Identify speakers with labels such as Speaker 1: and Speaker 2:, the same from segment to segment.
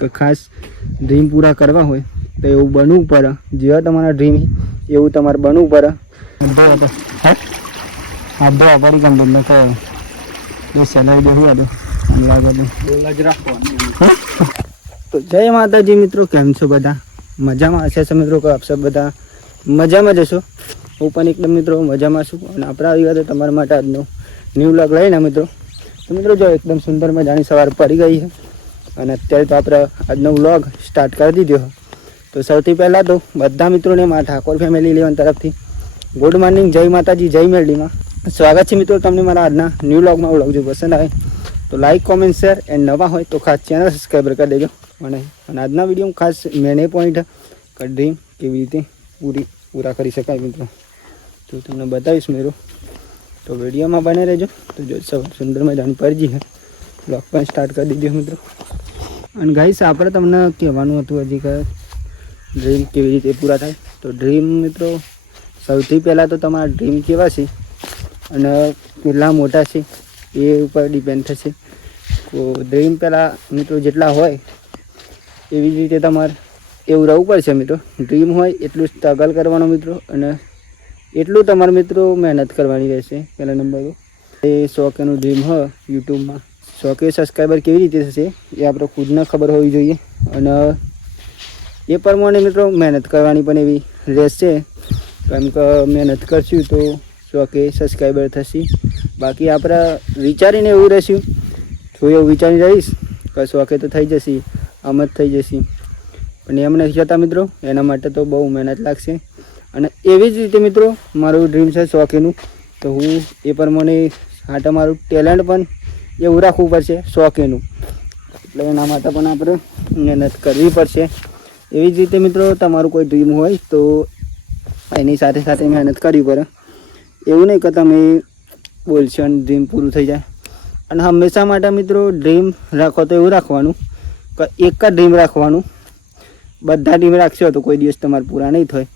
Speaker 1: કે ખાસ ડ્રીમ પૂરા કરવા હોય તો એવું બનવું પડે જેવા તમારા ડ્રીમ એવું તમારે બનવું પડે અડધો પડી એ સેલરી દેવું લાગે
Speaker 2: રાખવાનું
Speaker 1: તો જય માતાજી મિત્રો કેમ છો બધા? મજામાં હશે મિત્રો? કે આપ સબ બધા મજામાં જશો હું પણ એકદમ મિત્રો મજામાં છું અને આપણે આવી ગયા તમારા માટે આજનો ન્યૂ વ્લોગ લઈને મિત્રો. તો મિત્રો જો એકદમ સુંદર મજાની સવાર પડી ગઈ છે. અને અત્યારે તો આપણે આજનો વ્લોગ સ્ટાર્ટ કરી દીધો તો સૌથી પહેલાં તો બધા મિત્રોને મારા ઠાકોર ફેમિલી ઇલેવન તરફથી ગુડ મોર્નિંગ જય માતાજી, જય મેરડીમાં. સ્વાગત છે મિત્રો તમને મારા આજના ન્યૂ વ્લોગમાં વ્લોગ જો પસંદ આવે તો લાઈક કોમેન્ટ શેર એન્ડ નવા હોય તો ખાસ ચેનલ સબસ્ક્રાઈબર કરી દેજો. અને આજના વીડિયો ખાસ મેને પોઈન્ટ ડ્રીમ કેવી રીતે પૂરી પૂરા કરી શકાય મિત્રો. તો તમને બતાવીશ મેરો તો વિડીયોમાં બને રહેજો. તો જો સુંદર મજાની પરજી હે બ્લોગ પણ સ્ટાર્ટ કરી દીધો મિત્રો. અને ગાઈસ, આપણે તમને કહેવાનું હતું હજી કે ડ્રીમ કેવી રીતે પૂરા થાય. તો ડ્રીમ મિત્રો, સૌથી પહેલાં તો તમારા ડ્રીમ કેવા છે અને કેટલા મોટા છે એ ઉપર ડિપેન્ડ થશે. તો ડ્રીમ પહેલાં મિત્રો જેટલા હોય એવી જ રીતે તમારે એવું રહેવું પડશે મિત્રો. ડ્રીમ હોય એટલું સ્ટ્રગલ કરવાનો મિત્રો અને એટલું તમારે મિત્રો મહેનત કરવાની રહેશે. પહેલા નંબર એ. સો કેનું ડ્રીમ હોય યુટ્યુબમાં સો સબસ્ક્રાઈબર કેવી રીતે થશે એ આપણે ખુદને ખબર હોવી જોઈએ. અને એ પ્રમાણે મિત્રો મહેનત કરવાની પણ એવી રહેશે. કેમ કે મહેનત કરશું તો સો સબસ્ક્રાઈબર થશે. બાકી આપણે વિચારીને એવું રહેશું. જો એવું વિચારી રહીશ કે સો તો થઈ જશે, આમ જ થઈ જશે. પણ એમ નથી જતા મિત્રો, એના માટે તો બહુ મહેનત લાગશે. અને એવી જ રીતે મિત્રો, મારું ડ્રીમ છે શોખીનું તો હું એ પ્રમાણે માટે મારું ટેલેન્ટ પણ એવું રાખવું પડશે શોખીનું એટલે એના માટે પણ આપણે મહેનત કરવી પડશે. એવી જ રીતે મિત્રો, તમારું કોઈ ડ્રીમ હોય તો એની સાથે સાથે મહેનત કરવી પડે. એવું નહીં કે તમે બોલશો અને ડ્રીમ પૂરું થઈ જાય. અને હંમેશા માટે મિત્રો ડ્રીમ રાખો તો એવું રાખવાનું કે એક જ ડ્રીમ રાખવાનું. બધા ડ્રીમ રાખશો તો કોઈ દિવસ તમારે પૂરા નહીં થાય.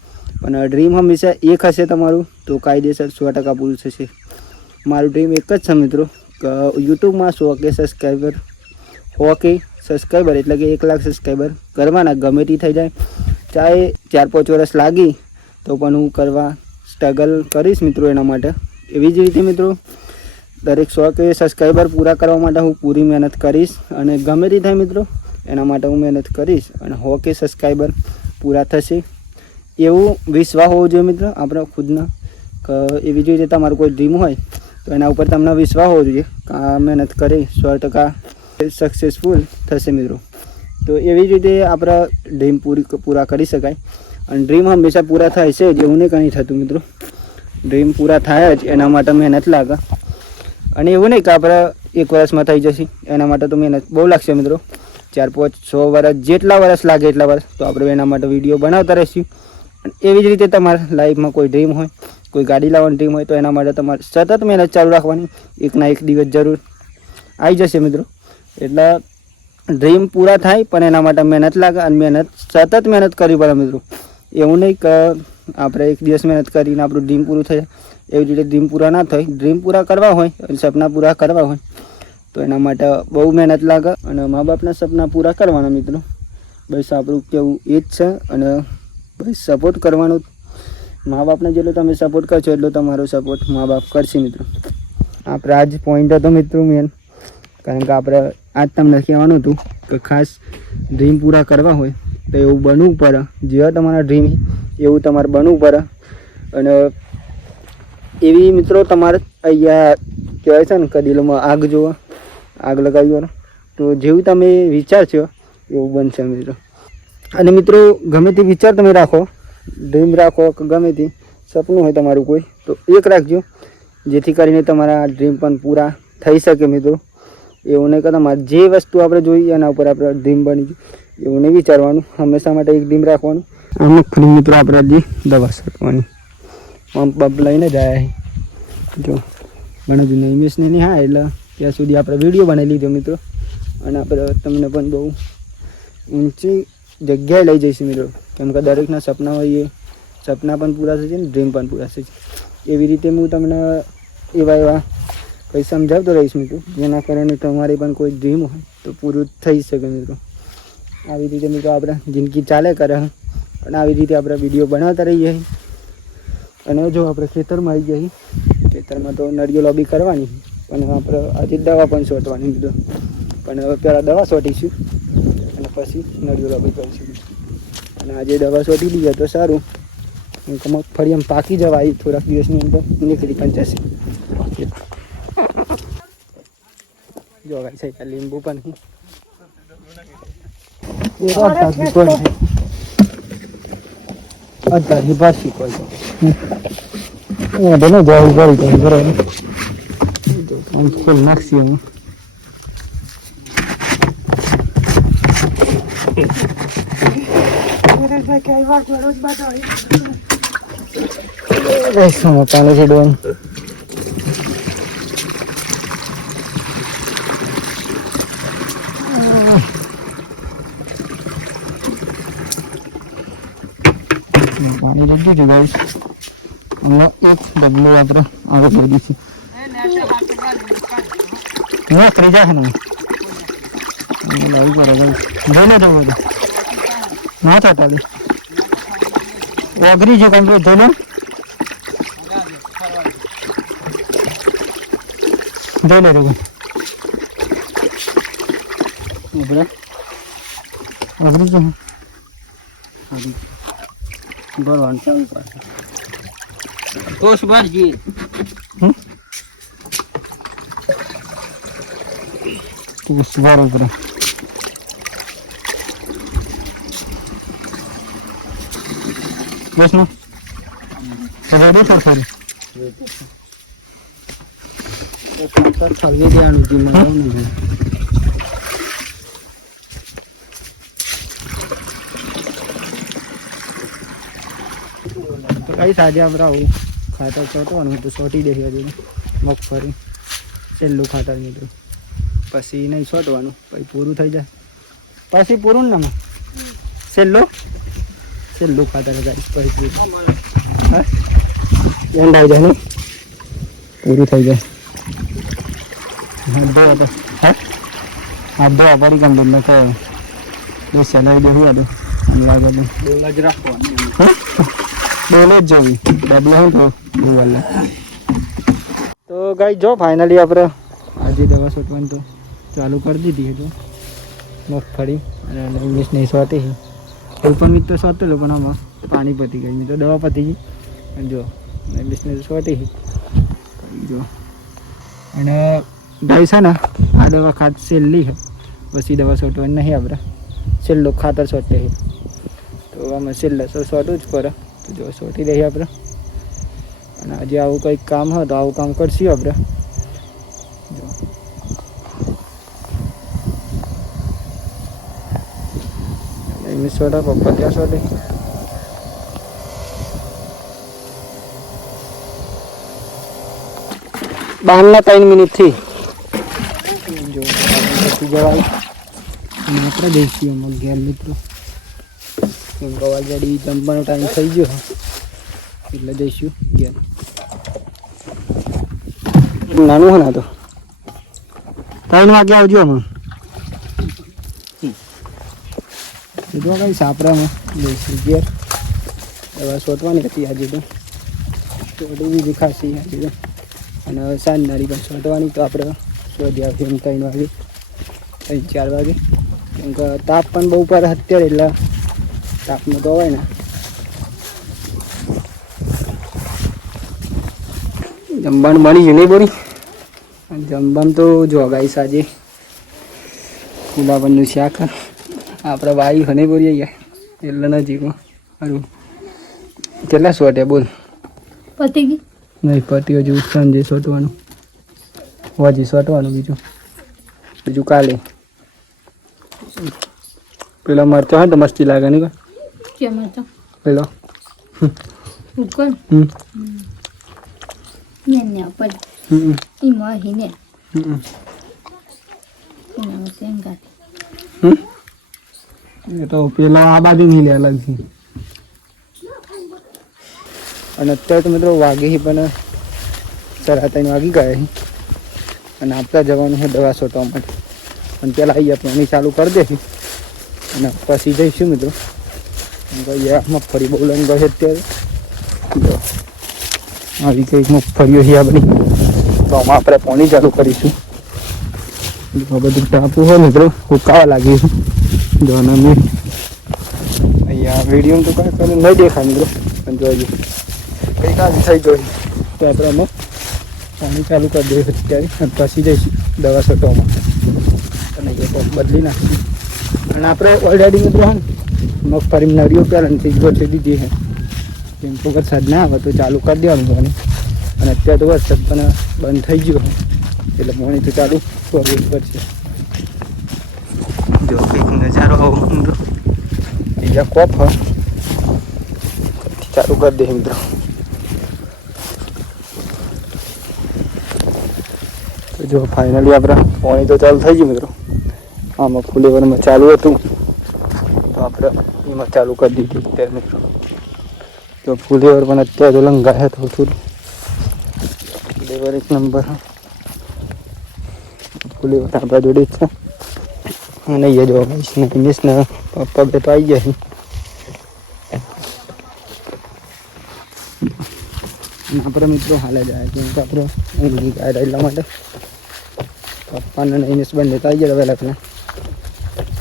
Speaker 1: પણ ડ્રીમ હંમેશા એક હશે તમારું, તો કાયદેસર સો ટકા પૂરું થશે. મારું ડ્રીમ એક જ છે મિત્રો. યુટ્યુબમાં સો કે સબસ્ક્રાઈબર સો કે સબસ્ક્રાઈબર એટલે કે એક લાખ સબસ્ક્રાઈબર કરવાના ગમે તે થઈ જાય. ચાહે ચાર પાંચ વર્ષ લાગી તો પણ હું કરવા સ્ટ્રગલ કરીશ મિત્રો એના માટે. એવી જ રીતે મિત્રો, દરેક સો કે સબસ્ક્રાઈબર પૂરા કરવા માટે હું પૂરી મહેનત કરીશ અને ગમે તે થાય મિત્રો, એના માટે હું મહેનત કરીશ અને હો કે સબસ્ક્રાઈબર પૂરા થશે. એવું વિશ્વાસ હોવો જોઈએ મિત્રો, આપણે ખુદના. એવી જ રીતે તમારું કોઈ ડ્રીમ હોય તો એના ઉપર તમને વિશ્વાસ હોવો જોઈએ મહેનત કરી સો ટકા સક્સેસફુલ થશે મિત્રો. તો એવી જ રીતે આપણા ડ્રીમ પૂરી પૂરા કરી શકાય. અને ડ્રીમ હંમેશા પૂરા થાય છે જ એવું નહીં કંઈ થતું મિત્રો. ડ્રીમ પૂરા થાય જ એના માટે મહેનત લાગે. અને એવું નહીં કે આપણે એક વર્ષમાં થઈ જશે, એના માટે તો મહેનત બહુ લાગશે મિત્રો. ચાર, પાંચ, છ વર્ષ જેટલા વર્ષ લાગે એટલા વર્ષ તો આપણે એના માટે વીડિયો બનાવતા રહીશું. અને એવી જ રીતે તમારા લાઈફમાં કોઈ ડ્રીમ હોય કોઈ ગાડી લાવવાની ટીમ હોય તો એના માટે તમારે સતત મહેનત ચાલુ રાખવાની. એકના એક દિવસ જરૂર. આવી જશે મિત્રો. એટલે ડ્રીમ પૂરા થાય પણ એના માટે મહેનત લાગે અને મહેનત, સતત મહેનત કરવી પડે મિત્રો. એવું નહીં કે આપણે એક દિવસ મહેનત કરીને આપણું ડ્રીમ પૂરું થાય એવી રીતે ડ્રીમ પૂરા ના થાય. ડ્રીમ પૂરા કરવા હોય અને સપના પૂરા કરવા હોય તો એના માટે બહુ મહેનત લાગે અને મા બાપના સપના પૂરા કરવાના મિત્રો. બસ આપણું કેવું એ જ છે અને બસ સપોર્ટ કરવાનો મા બાપને જેટલો તમે સપોર્ટ કરશો એટલો તમારો સપોર્ટ મા બાપ કરશે મિત્રો. આપણે આજ પોઈન્ટ હતો મિત્રો મેન કારણ કે આપણે આજ તમને કહેવાનું હતું કે ખાસ ડ્રીમ પૂરા કરવા હોય તો એવું બનવું પડે. જેવા તમારા ડ્રીમ એવું તમારે બનવું પડે. અને એવી મિત્રો તમારે અહીંયા કહેવાય છે ને કદીલોમાં આગ જોવા, આગ લગાવી વાળો તો જેવું તમે વિચારશો એવું બનશે મિત્રો. અને મિત્રો ગમે તે વિચાર તમે રાખો ડ્રીમ રાખો કે ગમે તે સપનું હોય તમારું કોઈ, તો એક રાખજો. જેથી કરીને તમારા ડ્રીમ પણ પૂરા થઈ શકે મિત્રો. એવું નહીં કે તમારે જે વસ્તુ આપણે જોઈએ એના ઉપર આપણે ડ્રીમ બની જાય. એવું નહીં વિચારવાનું. હંમેશા માટે એક ડ્રીમ રાખવાનું. અમુક ફ્રી મિત્રો આપણે હજી દવા છાંટવાની. પંપ પંપ લઈને જાય જો, ઘણા જૂના ઇમેજને નહીં, હા, એટલે ત્યાં સુધી આપણે વીડિયો બનાવી લીધો મિત્રો. અને આપણે તમને પણ બહુ ઊંચી જગ્યાએ લઈ જઈશું મિત્રો. કેમ કે દરેકના સપના હોય એ. સપના પણ પૂરા થશે ને ડ્રીમ પણ પૂરા થશે. એવી રીતે હું તમને એવા એવા કંઈ સમજાવતો રહીશ મિત્રો. જેના કારણે તમારી પણ કોઈ ડ્રીમ હોય તો પૂરું થઈ શકે મિત્રો. આવી રીતે મિત્રો આપણે જિંદગી ચાલે કરે. અને આવી રીતે આપણે વીડિયો બનાવતા રહીએ. અને જો આપણે ખેતરમાં આવી જઈએ ખેતરમાં તો નળિયો લોબી કરવાની. પણ આપણે આજે દવા પણ છોટવાની મિત્રો. પણ હવે પહેલાં દવા છોટીશું પછી નળીઓ લોબી કરીશું અને આજે દવા છોટી દઈએ તો સારું. એમ કે મગફળી એમ પાકી જવાય થોડાક દિવસની અંદર નીકળી પણ જશે. જો ગાઈ છે લીંબુ પણ છે. પાછી કોઈ બને જાય તો બરાબર જો આમ ફૂલ નાખશી હું રસમાં પાણી છોડવાનું પાણી લઈ દીધું ગાઈસ હમણાં એક ડબલું આપણે આગળ કરી દઈશું ના કરી જાય ને લાવી પડે ગાઈસ જોને તો ના ચોટાડી ઓગરી છે કમ્પ્લીટ જોને જોઈ લે રે આપણે ઓગરી છે. ભરવાનું ચાલુ પાછું.
Speaker 2: ઓસ બારજી
Speaker 1: તું સવાર ઉપર છે મને તો કઈ સાજે આપણે આવું ખાતર ચોટવાનું તો ચોટી દઈએ હજુ મગફળી, છેલ્લું ખાતર નીકળ્યું. પછી નહીં ચોટવાનું, પછી પૂરું થઈ જાય. પછી પૂરું ને છેલ્લું? છેલ્લું ખાતર એન્ડ આવી જાય પૂરું થઈ જાય. હા? દો તો હા હા દો પડી કમ્પ્લીટ ને કહો બસ સેલરી દેવું હતું આમ લાગે તો
Speaker 2: ડોલા જ રાખવાની
Speaker 1: ડોલે જ જવી. ડબલે હું તો ગૂગલ તો ગાઈ જો ફાઇનલી આપણે આજે દવા છોટવાની તો ચાલુ કરી દીધી તો મગફળી અને ઇંગ્લિશ નહીં સોટી છે તો સોટેલું પણ આમાં પાણી પતી ગઈ તો દવા પતી ગઈ. અને જો બિઝનેસ ને સોટી જો. અને ભાઈ છે ને, આ દવા ખાત છેલ્લી છે. પછી દવા છોટવાની નહીં આપણે છેલ્લું ખાતર સોટે છે. તો આમાં છેલ્લા તો સોટું જ પડે. તો જો સોટી દઈએ આપણે. અને આજે આવું કંઈક કામ હોય તો આવું કામ કરશું આપણે જો એમ સોડા પપ્પા ત્યાં સોટે બારના ત્રણ મિનિટથી જવાય અને આપણે દેખીએ ઘેર મિત્રો કેમ કે ઓલરેડી જમવાનો ટાઈમ થઈ ગયો એટલે જઈશું ઘેર નાનું હોય ને તો ત્રણ વાગે આવજો અમે કીધું કઈ સાપરામાં? જઈશું ઘેર. શોધવાની હતી આજે તો. શોધી બીજી ખાસી આજે તો. અને હવે સાંજનારી પણ સોટવાની તો આપણે શોધી આવશે એમ ત્રણ વાગે, ત્રણ, ચાર વાગે. કેમ કે તાપ પણ બહુ પર અત્યારે, એટલે તાપમાં તો હોય ને. જમવાનું બની ગયું નહીં બોરી? જમવાનું તો જોગાઈશ આજે. ગુલાબનું શાક. આપણે વાયુ હને બોરી ગયા. એટલે નજીકમાં સારું કેટલા સોટ્યા બોલ?
Speaker 3: પતી ગઈ.
Speaker 1: નહીં પતી હજુ સાંજે શોટવાનું. હજી શોટવાનું બીજું. બીજું કાલે. પેલો મરચો હોય તો મસ્તી લાગે નહીં
Speaker 3: કેમ હતો?
Speaker 1: પેલો.
Speaker 3: ઉકળ?
Speaker 1: હમ.
Speaker 3: ને ને પર
Speaker 1: હમ
Speaker 3: ઈ મહી ને
Speaker 1: હમ. હમ? એ તો પેલો આ બાજુ નહીં લે, અલગથી. અને અત્યારે તો મિત્રો વાગી પણ સાડા ત્રણ વાગી ગયા છે અને આપતા જવાનું છે દવા છોટવા માટે. અને પેલા અહીંયા પાણી ચાલુ કરી દે અને પછી જઈશું મિત્રો. ભાઈ મગફળી બહુ લંગ છે અત્યારે. આવી કંઈક મગફળીઓ છે આ બધી. તો આમાં આપણે પાણી ચાલુ કરીશું. બધું ટાપુ હોય મિત્રો, ઉકાવા લાગ્યું જો અને અમે. અહીંયા વીડિયો તો કાંઈ કરે નહીં. દેખાય મિત્રો. પણ જોઈ આવી થઈ જોઈ તો આપણે અમે પાણી ચાલુ કરી દઈએ અત્યારે અને પછી જઈશું દવા છટવામાં અને એ તો બદલી નાખીશું. અને આપણે ઓલરેડી મિત્રો હે મગફળી નળીઓ પહેલાંથી જ ગોઠવી દીધી છે. કેમ કે વરસાદ ના આવે તો ચાલુ કરી દેવાનું પાણી. અને અત્યારે તો વરસાદ પણ બંધ થઈ ગયો એટલે પાણી તો ચાલુ કરવું જ પડશે. જો કંઈક નજારો આવો મિત્રો અહીંયા કોપ ચાલુ કરી દે મિત્રો જો ફાઇનલી આપણે પાણી તો ચાલુ થઈ ગયું મિત્રો આમાં ફુલેવરમાં ચાલુ હતું તો આપણે એમાં ચાલુ કરી દીધું અત્યારે મિત્રો તો ફુલેવર પણ અત્યારે તો લંગાયા તો થોડું ફુલેવર એક નંબર ફુલેવર આપણા જોડે છે અને એ જો ને મિસને બે તો આવી ગયા છે. આપણે મિત્રો હાલે જાય કેમ કે આપણે ઊંઘી ગયા એટલા માટે પપ્પાને નહીં મિસ બંધ તો આવી ગયા પહેલાં પહેલાં.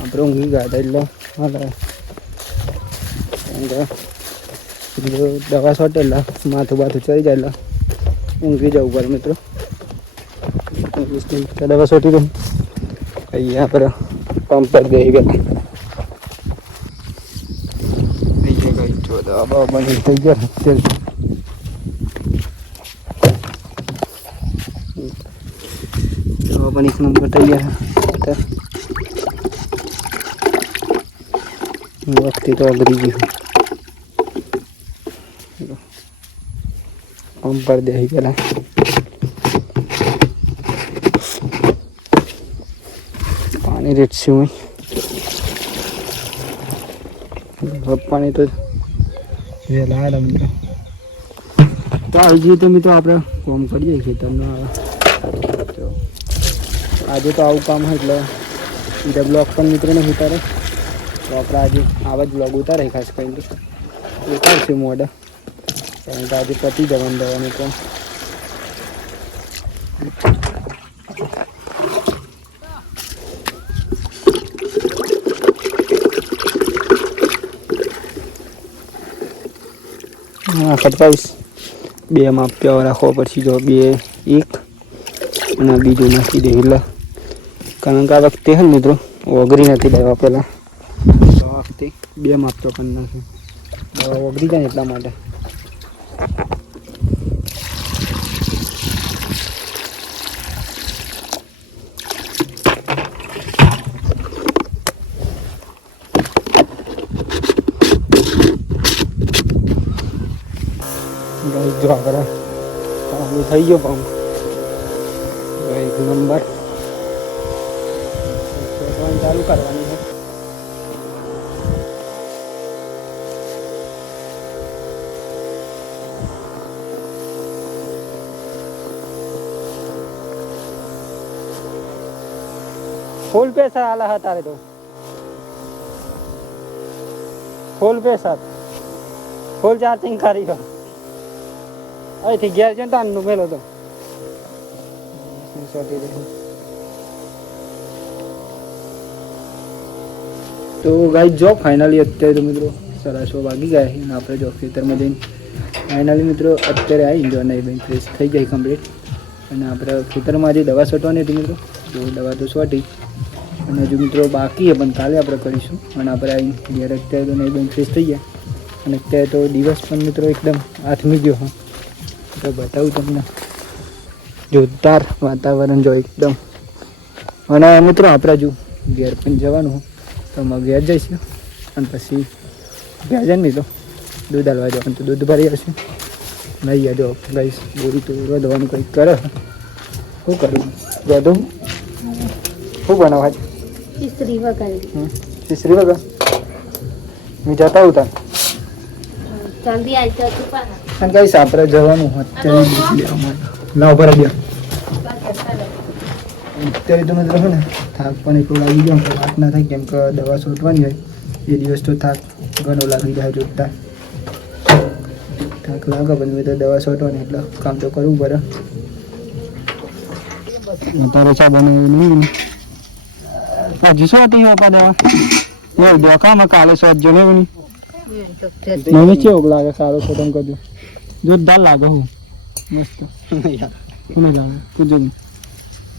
Speaker 1: આપણે ઊંઘી ગયા હતા એટલો હાલે દવા સોટેલા માથું બાથું ચડી જાય ઊંઘી જવું પડે મિત્રો. દવા સોટી દઉં. અહીંયા આપણે પંપ પર દઈ ગયા અહીંયા કઈ? દવા બવા બની થઈ ગયા પણ એક નંબર થઈ ગયા વખતે તો અઘરી ગયું. પંપ પર દે પેલા. રેટશું પાણી તો વહેલા આવ્યા મિત્રો તો. આવી જઈએ તો મિત્રો આપણે કોમ કરીએ ખેતરનું તો આજે તો આવું કામ હોય એટલે બીજા બ્લોગ પણ મિત્રો નહીં ઉતારે તો આપણે આજે આવા જ બ્લોગ ઉતારે ખાસ કરીને ઉતારશે મોડે કારણ કે આજે પતી જવાનું દવાનું પણ હા ખટકાવીશ બે માં પ્યો રાખવો પડશે. જો બે, એક અને બીજું નાખી દે એટલે કારણ કે આ વખતે હે મિત્રો, ઓગરી નથી દેવા પહેલાં. આ વખતે બે માપતો કરી નાખે. દવા ઓગરી જાય એટલા માટે. ગાઈસ જો આપણે ચાલુ થઈ ગયો પંપ એક નંબર ચાલુ કરવાની છે ફૂલ પૈસા આલા હતા તારે તો ફૂલ પૈસા ફૂલ ચાર્જિંગ કરી ગયો અહીંથી ઘેર છે ને મેલો તો. તો ગાઈ જો ફાઇનલી અત્યારે તો મિત્રો સરાસો વાગી ગયા અને આપણે જો ખેતરમાં જઈને ફાઇનલી મિત્રો અત્યારે આવી જો નહીં બેન ફ્રેશ થઈ ગઈ કમ્પ્લીટ અને આપણે ખેતરમાં જે દવા છટવાની હતી મિત્રો. તો દવા તો છોટી. અને હજુ મિત્રો બાકી પણ કાલે આપણે કરીશું. અને આપણે આવી ઘેર અત્યારે તો નહીં બેન ફ્રેશ થઈ ગયા. અને અત્યારે તો દિવસ પણ મિત્રો એકદમ આથમી ગયો હા તો બતાવું તમને. જોરદાર વાતાવરણ જો એકદમ. અને મિત્રો આપણે જો ઘેર પણ જવાનું તો અમે ઘેર જઈશું. અને પછી ઘેર જઈને તો દૂધ હાલવા જવાનું તો દૂધ ભરી આવશું નહીં જો ગઈશ બોરી તો રોધવાનું કંઈક કરે શું કરું વધુ શું બનાવવા
Speaker 3: ઇસ્ત્રી શ્રી
Speaker 1: તીસરી વગર? મેં જતા આવતા
Speaker 3: જલ્દી આવી જતું
Speaker 1: અને કઈશ આપણે જવાનું અત્યારે ના ભરાઈ દો અત્યારે તો મિત્રો ને થાક પણ એટલો લાગી ગયો વાત ના થાય કેમ કે દવા છોટવાની હોય. એ દિવસ તો થાક ઘણો લાગી જાય જોતા. થાક લાગે પણ મેં તો દવા છોટવાની એટલે કામ તો કરવું પડે. અત્યારે ચા બનાવી નહીં હજી શું હતી બાપા દવા? એ કાલે સોટ જણાવ્યું નહીં મને કેવું લાગે સારો છે તમે કદું જોરદાર લાગે હું મસ્ત કોને લાગે તું જો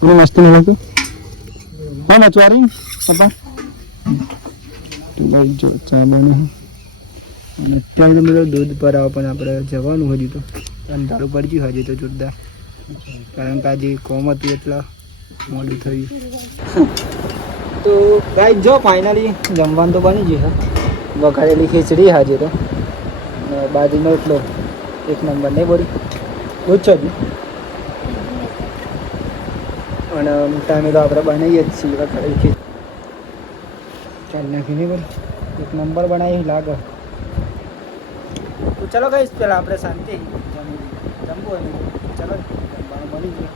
Speaker 1: કોને મસ્ત નહીં લાગતું હા મચવારી પપ્પા લઈ જો ચા બને અને અત્યારે તો બધું દૂધ પર આવો પણ આપણે જવાનું હજી તો અંધારું પડી ગયું હજી તો જોરદાર કારણ કે આજે કોમ હતું એટલે મોડું થયું તો ગાઈ જો ફાઇનલી જમવાનું તો બની ગયું છે વઘારેલી ખીચડી હાજર તો અને બાજરીનો એટલો એક નંબર નહીં બોરી પૂછો જ. અને ટાઈમે તો આપણે બનાવીએ જ છીએ ખીચડી ચાલ નાખી નહીં બોલ. એક નંબર બનાવી લાગે. તો ચલો કહીશ પેલા આપણે શાંતિ. જમી, જમવું ને ચલો. જમવાનું બની ગયું.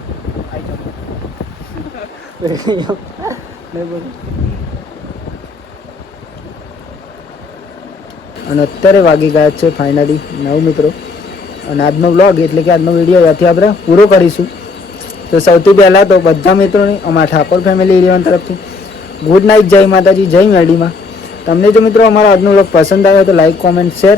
Speaker 1: આવી નહીં બોલ. અને અત્યારે વાગી ગયા છે ફાઇનલી નવ મિત્રો. અને આજનો વ્લોગ એટલે કે આજનો વીડિયો ત્યાંથી આપણે પૂરો કરીશું. તો સૌથી પહેલાં તો બધા મિત્રોને, અમારા ઠાકોર ફેમિલી ઇલેવન તરફથી ગુડ નાઇટ જય માતાજી, જય મેડીમાં તમને જો મિત્રો અમારો આજનો બ્લોગ પસંદ આવ્યો તો લાઈક કોમેન્ટ શેર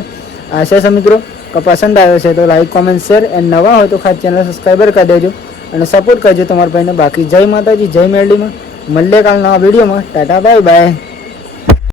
Speaker 1: આશા છે મિત્રો કે પસંદ આવ્યો છે તો લાઈક કોમેન્ટ શેર એન્ડ નવા હોય તો ખાસ ચેનલ સબસ્ક્રાઈબર કરી દેજો અને સપોર્ટ કરજો તમારા ભાઈને. બાકી જય માતાજી, જય મેરડીમાં. મળીએ કાલ નવા વિડીયોમાં ટાટા બાય બાય